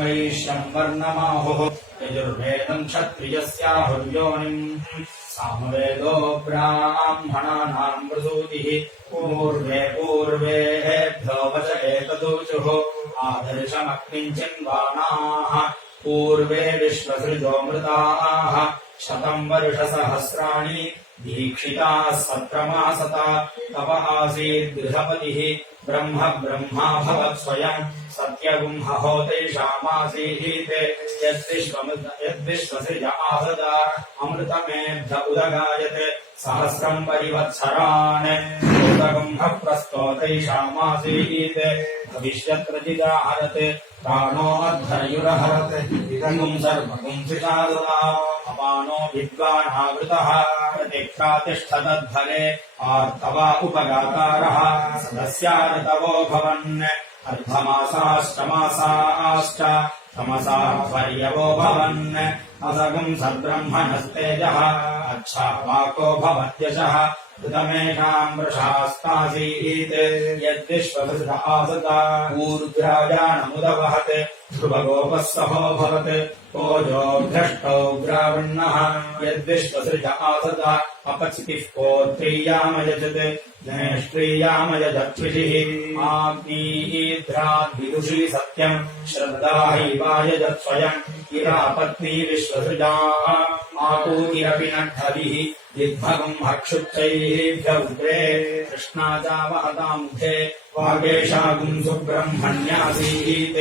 वैश्यंवर्णमाहुः यजुर्वेदम् क्षत्रियस्याहुर्योनिम् सामवेदो ब्राह्मणानाम् प्रसूतिः पूर्वे पूर्वेभ्यो वच एतदूचुः आदर्शमग्निञ्चिन्वाणाः पूर्वे विश्वसृजोऽमृताः 100 वर्षसहस्राणि दीक्षिताः सत्रमासता तप आसीत् गृहपतिः ब्रह्म ब्रह्माभवत् स्वयम् सत्यगुंहहोतैषामासीत् यद्विश्वसृज आसदा अमृतमेभ्य उदगायते सहस्रम् परिवत्सरान् उदगुंह प्रस्तोतैषामासीत् भविष्यत्प्रतिदाहरते प्राणो अध्वर्युरहरत् इदगुम् सर्वगुंसिषादुना अपानो विद्वानावृतः प्रतिक्षातिष्ठतद्धरे आर्तवा उपगातारः सदस्यार्तवो भवन् अर्धमासाश्च तमसा पर्यवो भवन् असगुम् सद्ब्रह्मणस्तेजः अच्छावाको भवत्यशः कृतमेषाम् वृषास्तासीत् यद्विश्वसृज आसता ऊर्ध्राजानमुदवहत् ध्रुवगोपः सहो भवत् ओजो भ्रष्टौ ग्रावण्णः यद्विश्वसृज आसता अपचितिः पोत्रीयामयजत् ज्ञेष्ठ्रीयामयजत्विषिः आग्नीद्राद्विदुषी सत्यम् श्रद्धा हैवायजत् स्वयम् इरापत्नी विश्वसृजा आपूतिरपि नड्ढभिः दिग्भगम् हक्षुच्चैः उग्रे कृष्णाजावहतामुखे वागेशागुम् सुब्रह्मण्यासीत्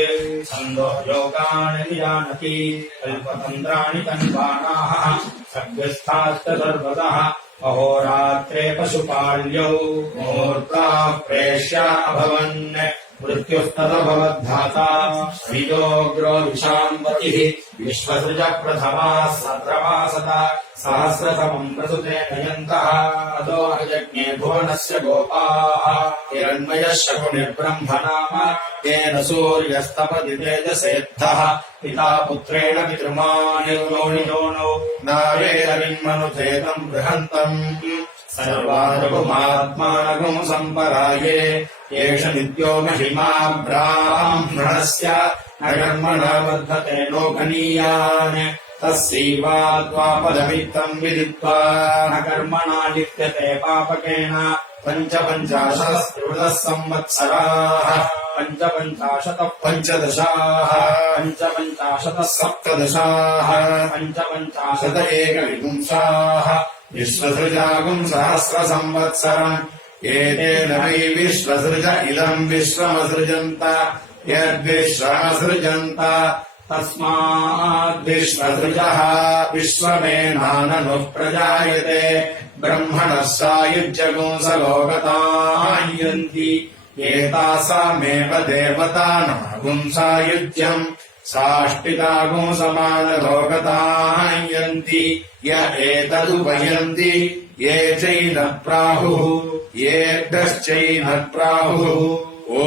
छन्दो योगान् विजानति कल्पतन्त्राणि तन्वानाः सद्गस्थाश्च सर्वतः अहोरात्रे पशुपाल्यौ मुहूर्ताः प्रेष्या अभवन् मृत्युस्तदभवद्धाता श्रीजोग्रो विशाम्बतिः विश्वसृज प्रथमाः सत्रमासता सहस्रतमम् प्रसुते नयन्तः अदो अजज्ञे भुवनस्य गोपाः हिरण्मयः शकुनिर्ब्रह्मनाम येन सूर्यस्तपति तेजसेत्थः पिता पुत्रेण पितृमानिर्योनियोनौ नावेरविन्मनुचेतम् बृहन्तम् सर्वानुगुमात्मानगुम् सम्पराये एष नित्यो महिमा ब्राह्मणस्य न कर्मणा वर्धते लोकनीयान् तस्यैवात्वापदमित्तम् विदित्वा न कर्मणा लिप्यते पापकेन पञ्चपञ्चाशत्स्त्रिवृतः संवत्सराः पञ्चपञ्चाशतः पञ्चदशाः पञ्चपञ्चाशतः सप्तदशाः पञ्चपञ्चाशत एकविपुंसाः विश्वसृजागुम् सहस्रसंवत्सरम् एतेन वै विश्वसृज इदम् विश्वमसृजन्त यद्विश्वमसृजन्त तस्माद्विश्वसृजः विश्वमेनाननुः प्रजायते ब्रह्मणः सायुज्यगुंसलोकतायन्ति एतासामेव देवतानागुम् सायुज्यम् साष्टितागुंसमानलोकतायन्ति य एतदुपयन्ति ये चैन प्राहुः येभ्यश्चैन प्राहुः ओ